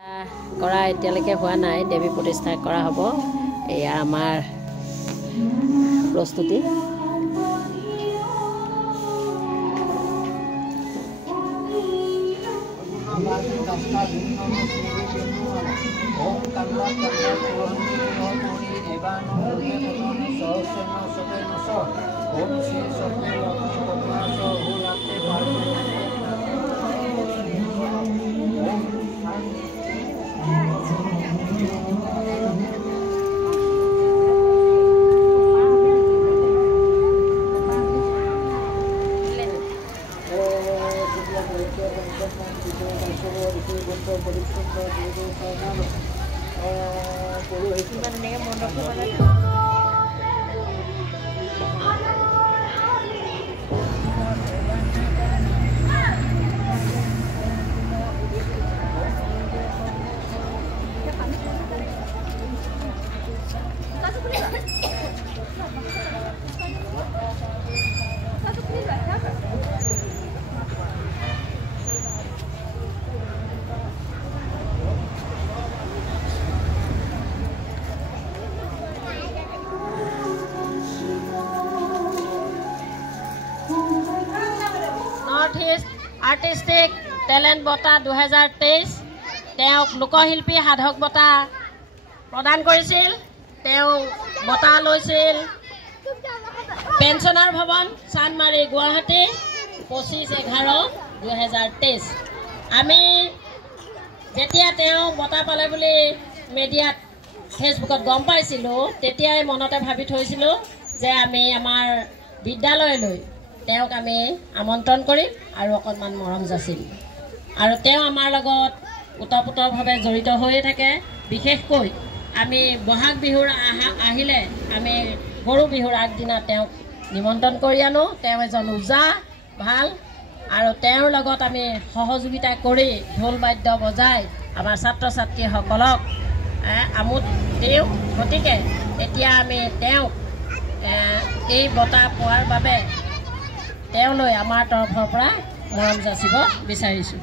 কৰা এতিয়ালৈকে হোৱা নাই দেৱী প্ৰতিষ্ঠা কৰা হ'ব এয়া আমাৰ প্ৰস্তুতি আৰ্টিষ্টিক টেলেণ্ট বঁটা 2023 তেওঁক লোকশিল্পী সাধক বঁটা প্ৰদান কৰিছিল। তেওঁ বঁটা লৈছিল পেঞ্চনাৰ ভৱন চানমাৰী গুৱাহাটী 25/11/2023। আমি যেতিয়া তেওঁ বঁটা পালে বুলি মিডিয়াত ফেচবুকত গম পাইছিলোঁ তেতিয়াই মনতে ভাবি থৈছিলোঁ যে আমি আমাৰ বিদ্যালয়লৈ তেওঁক আমি আমন্ত্ৰণ কৰিম আৰু অকণমান মৰম যাচিম। আৰু তেওঁ আমাৰ লগত ওতঃপ্ৰোতভাৱে জড়িত হৈয়ে থাকে। বিশেষকৈ আমি বহাগ বিহুৰ আহিলে আমি গৰু বিহুৰ আগদিনা তেওঁক নিমন্ত্ৰণ কৰি আনো। তেওঁ এজন ওজা ভাল আৰু তেওঁৰ লগত আমি সহযোগিতা কৰি ঢোল বাদ্য বজাই আমাৰ ছাত্ৰ ছাত্ৰীসকলক আমোদ দিওঁ। গতিকে এতিয়া আমি তেওঁক এই বঁটা পোৱাৰ বাবে তেওঁলৈ আমাৰ তৰফৰ পৰা মৰম যাচিব বিচাৰিছোঁ।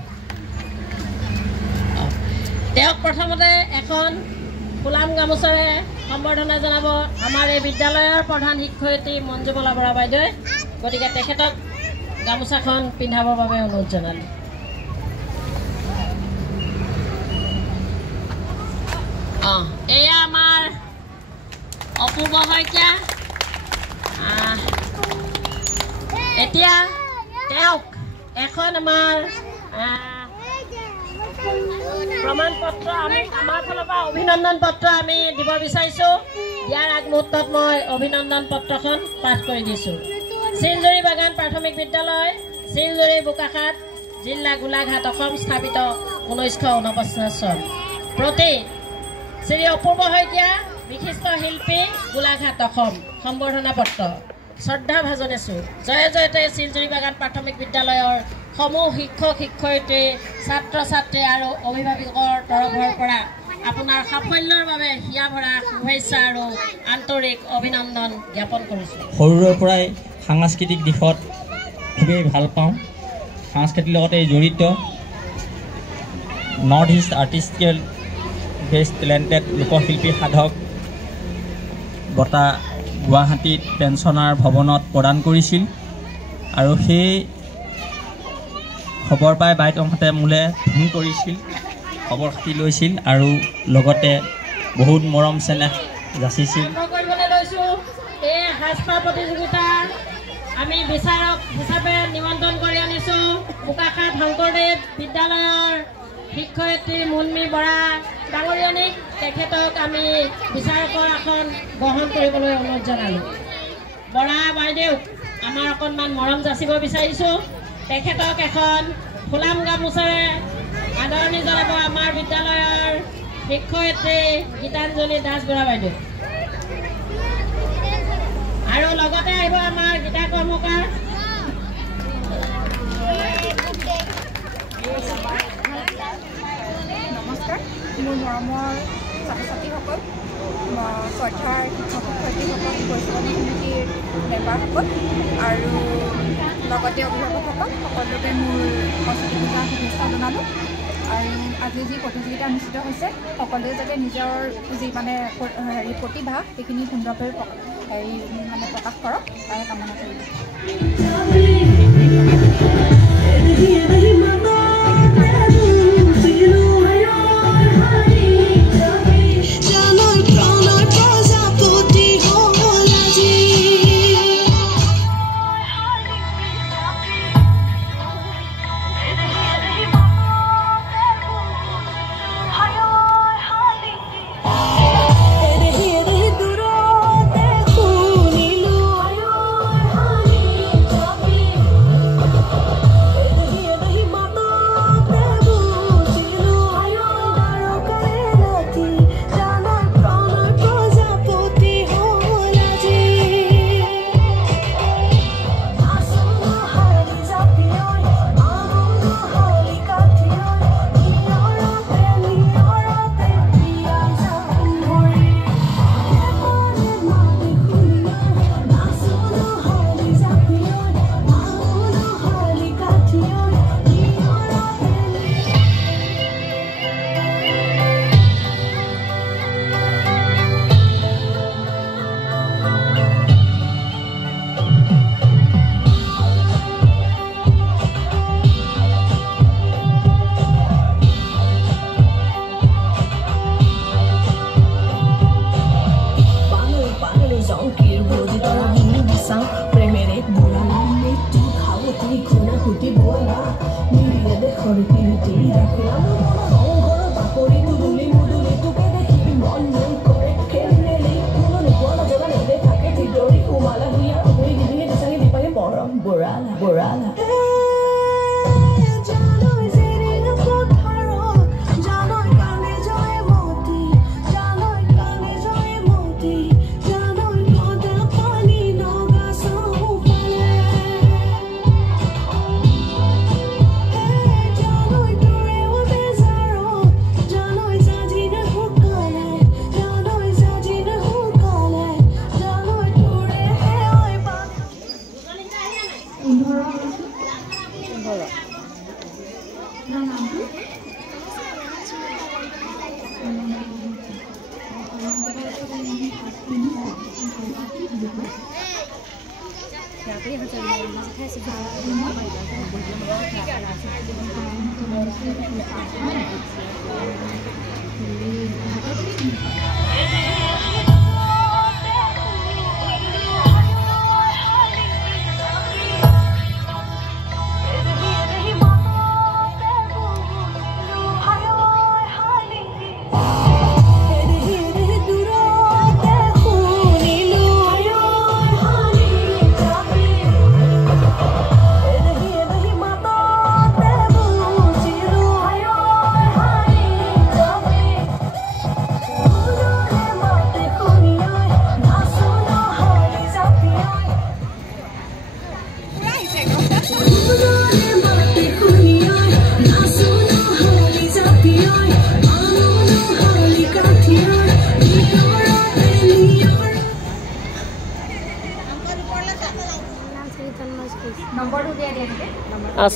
তেওঁক প্ৰথমতে এখন ফুলাম গামোচাৰে সম্বৰ্ধনা জনাব আমাৰ এই বিদ্যালয়ৰ প্ৰধান শিক্ষয়িত্ৰী মঞ্জুমলা বৰা বাইদেৱে। গতিকে তেখেতক গামোচাখন পিন্ধাবৰ বাবে অনুৰোধ জনালোঁ। এয়া আমাৰ অপূৰ্ব শইকীয়া। এতিয়া তেওঁক এখন আমাৰ প্ৰমাণ পত্ৰ আমাৰ ফালৰ পৰা অভিনন্দন পত্ৰ আমি দিব বিচাৰিছোঁ। ইয়াৰ আগমুহূৰ্তত মই অভিনন্দন পত্ৰখন পাঠ কৰি দিছোঁ। চিলজুৰি বাগান প্ৰাথমিক বিদ্যালয়, চিলজুৰি বোকাখাট, জিলা গোলাঘাট, অসম, স্থাপিত 1949 চন। প্ৰতি শ্ৰী অপূৰ্ব শইকীয়া, বিশিষ্ট শিল্পী, গোলাঘাট, অসম। সম্বৰ্ধনা পত্ৰ। শ্ৰদ্ধা ভাজনিছোঁ। জয় জয়তে চিলজুৰি বাগান প্ৰাথমিক বিদ্যালয়ৰ সমূহ শিক্ষক শিক্ষয়িত্ৰী, ছাত্ৰ ছাত্ৰী আৰু অভিভাৱকৰ তৰফৰ পৰা আপোনাৰ সাফল্যৰ বাবে হিয়া ভৰা শুভেচ্ছা আৰু আন্তৰিক অভিনন্দন জ্ঞাপন কৰিছোঁ। সৰুৰে পৰাই সাংস্কৃতিক দিশত খুবেই ভাল পাওঁ। সাংস্কৃতিৰ লগতে জড়িত নৰ্থ ইষ্ট আৰ্টিষ্টিকেল বেষ্ট টেলেণ্টেড লোকশিল্পী সাধক বঁটা গুৱাহাটীত পেঞ্চনাৰ ভৱনত প্ৰদান কৰিছিল। আৰু সেই খবৰ পাই বাইদেউহঁতে মোলৈ ফোন কৰিছিল, খবৰ খাতি লৈছিল আৰু লগতে বহুত মৰম চেনেহ যাচিছিল। এই সাজপাৰ প্ৰতিযোগিতা আমি বিচাৰক হিচাপে নিমন্ত্ৰণ কৰি আনিছোঁ বোকাখাট শংকৰদেৱ বিদ্যালয়ৰ শিক্ষয়িত্ৰী মুন্মী বৰা ডাঙৰীয়নীক। তেখেতক আমি বিচাৰকৰ আসন গ্ৰহণ কৰিবলৈ অনুৰোধ জনালোঁ। বৰা বাইদেউক আমাৰ অকণমান মৰম যাচিব বিচাৰিছোঁ। তেখেতক এখন ফুলাম গামোচাৰে আদৰণি জনাব আমাৰ বিদ্যালয়ৰ শিক্ষয়িত্ৰী গীতাঞ্জলি দাস বৰা বাইদেউ। আৰু লগতে আহিব আমাৰ গীতা কৰ্মকাৰ। নমস্কাৰ, মোৰ মৰমৰ ছাত্ৰ ছাত্ৰীসকল, শ্ৰদ্ধাৰ শিক্ষক শিক্ষয়িত্ৰীসকল, পৰিচালনা সমিতিৰ মেম্বাৰসকল আৰু লগতে অভিভাৱকসকল সকলোকে মোৰ সৰস্বতী পূজাৰ শুভেচ্ছা জনালোঁ। আৰু আজি যি প্ৰতিযোগিতা অনুষ্ঠিত হৈছে সকলোৱে যাতে নিজৰ যি মানে প্ৰতিভা সেইখিনি সুন্দৰভাৱে প্ৰকাশ কৰক তাৰে কামনা কৰিলোঁ।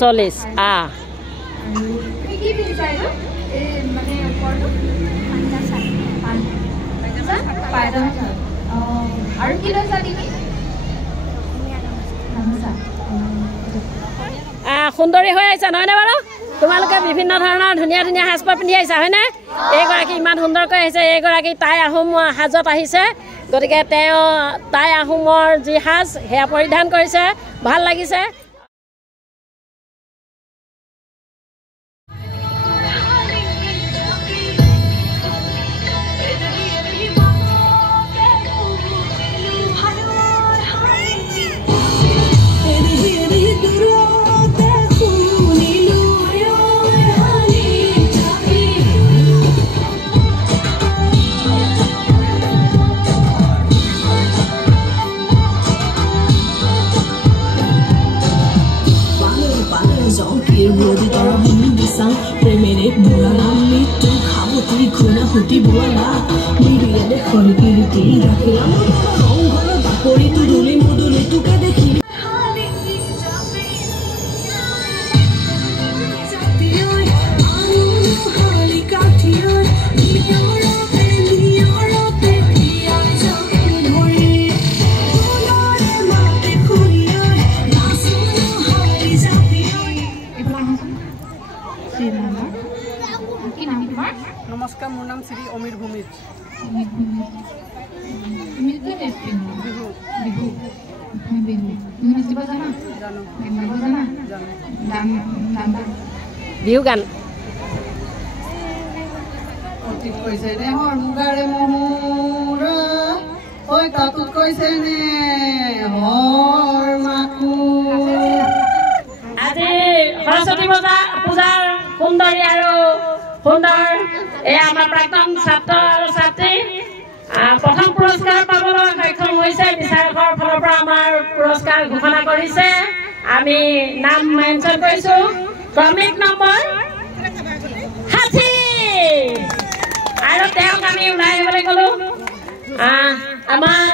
চল্লিছ সুন্দৰী হৈ আহিছা নহয়নে বাৰু? তোমালোকে বিভিন্ন ধৰণৰ ধুনীয়া ধুনীয়া সাজপাৰ পিন্ধি আহিছা হয়নে? এইগৰাকী ইমান সুন্দৰকৈ আহিছে, এইগৰাকী টাই আহোম সাজত আহিছে, গতিকে তেওঁ টাই আহোমৰ যি সাজ সেয়া পৰিধান কৰিছে, ভাল লাগিছে। কি নাম তোমাৰ? নমস্কাৰ, মোৰ নাম শ্ৰী অমিৰ ভূমিজ। তুমি কি বিহু বিহু বিহু নাচিব জানা? জানো। জানা? জানো। বিহু গান অতীত কৈছে দেহৰ মুগাৰে মহুৰা ঐ কাকুত কৈছে নে হৰ মাকু। আজি সৰস্বতী পূজাৰ সুন্দৰী আৰু সুন্দৰ এয়া আমাৰ প্ৰাক্তন ছাত্ৰ আৰু ছাত্ৰী প্ৰথম পুৰস্কাৰ পাবলৈ সক্ষম হৈছে। বিচাৰকৰ ফালৰ পৰা আমাৰ পুৰস্কাৰ ঘোষণা কৰিছে। আমি নাম মেনশ্যন কৰিছো। ক্ৰমিক নম্বৰ 60 আৰু তেওঁক আমি ওলাই আহিবলৈ ক'লো। আমাৰ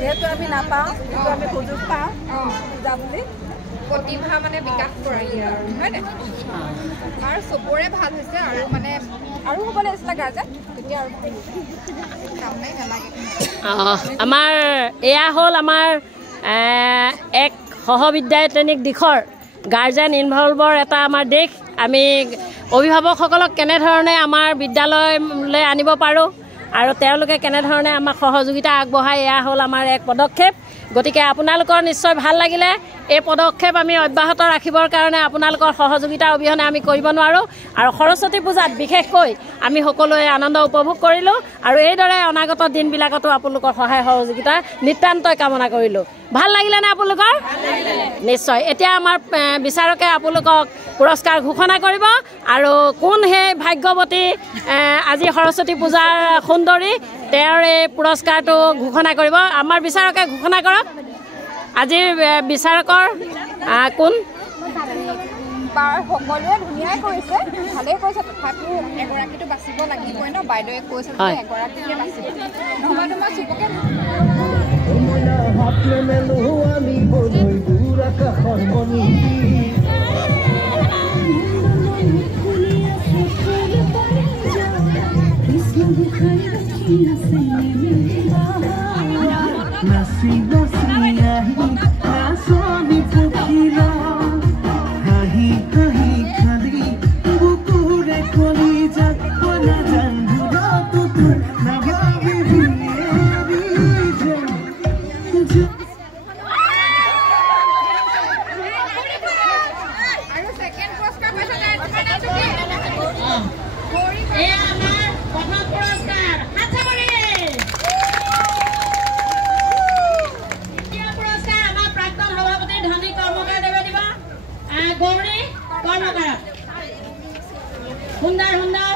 যিহেতু আমি নাপাওঁ কিন্তু আমি সুযোগ পাওঁ পূজা বুলি প্ৰতিভা মানে বিকাশ কৰে আৰু হয়নে? আৰু চবৰে ভাল হৈছে আৰু মানে আৰু হ'ব লাগিছিলে গাৰ্জেন তেতিয়া আৰু কাম নাই নালাগে। আমাৰ এয়া হ'ল আমাৰ এক সহবিদ্যায়তনিক দিশৰ গাৰ্জেন ইনভলভৰ এটা আমাৰ দেশ। আমি অভিভাৱকসকলক কেনেধৰণে আমাৰ বিদ্যালয়লৈ আনিব পাৰোঁ আৰু তেওঁলোকে কেনেধৰণে আমাক সহযোগিতা আগবঢ়ায়, এয়া হ'ল আমাৰ এক পদক্ষেপ। গতিকে আপোনালোকৰ নিশ্চয় ভাল লাগিলে। এই পদক্ষেপ আমি অব্যাহত ৰাখিবৰ কাৰণে আপোনালোকৰ সহযোগিতা অবিহনে আমি কৰিব নোৱাৰোঁ। আৰু সৰস্বতী পূজাত বিশেষকৈ আমি সকলোৱে আনন্দ উপভোগ কৰিলোঁ আৰু এইদৰে অনাগত দিনবিলাকতো আপোনালোকৰ সহায় সহযোগিতা নিতান্তই কামনা কৰিলোঁ। ভাল লাগিলেনে আপোনালোকৰ? নিশ্চয়। এতিয়া আমাৰ বিচাৰকে আপোনালোকক পুৰস্কাৰ ঘোষণা কৰিব আৰু কোন সেই ভাগ্যৱতী আজি সৰস্বতী পূজাৰ সুন্দৰী তেওঁৰ এই পুৰস্কাৰটো ঘোষণা কৰিব। আমাৰ বিচাৰকে ঘোষণা কৰক। আজিৰ বিচাৰকৰ কোন? সকলোৱে ধুনীয়াই কৰিছে, ভালেই কৰিছে। তথাপিও এগৰাকীটো বাচিব লাগিবই ন। বাইদেৱে কৈছে যে এগৰাকীকে বাচিব, নহ'বা তোমাৰ চুবকে সুন্দৰ সুন্দৰ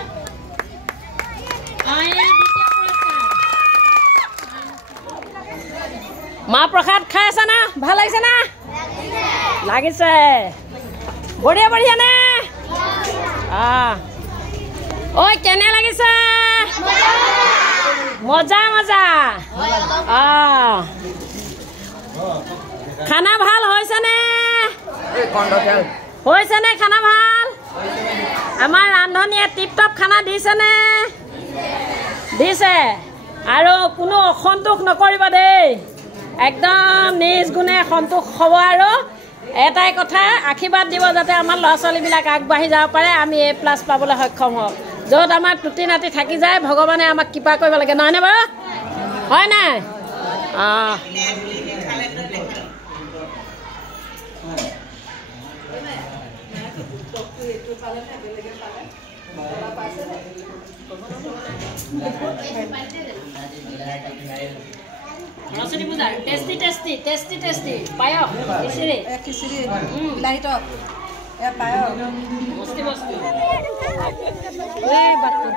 মাহ প্ৰসাদ খাই আছা না? ভাল লাগিছে না? লাগিছে। বঢ়িয়া বঢ়িয়া নে? ঐ কেনে লাগিছে? মজা মজা। খানা ভাল হৈছেনে? হৈছেনে খানা ভাল? আমাৰ ৰান্ধনীয়ে টিপ টপ খানা দিছেনে? দিছে। আৰু কোনো অসন্তোষ নকৰিব দেই, একদম নিজ গুণে সন্তোষ হ'ব। আৰু এটাই কথা আশীৰ্বাদ দিব যাতে আমাৰ ল'ৰা ছোৱালীবিলাক আগবাঢ়ি যাব পাৰে, আমি A+ পাবলৈ সক্ষম হওঁ। য'ত আমাৰ টুটি নাটি থাকি যায় ভগৱানে আমাক কৃপা কৰিব লাগে, নহয়নে বাৰু? হয় নাই? সৰস্বতী পূজাৰ টেষ্টি টেষ্টি টেষ্টি টেষ্টি পায়স খিচিৰি খিচিৰি বিলাহী টক পায়স মস্তি মস্তি এই বাটটো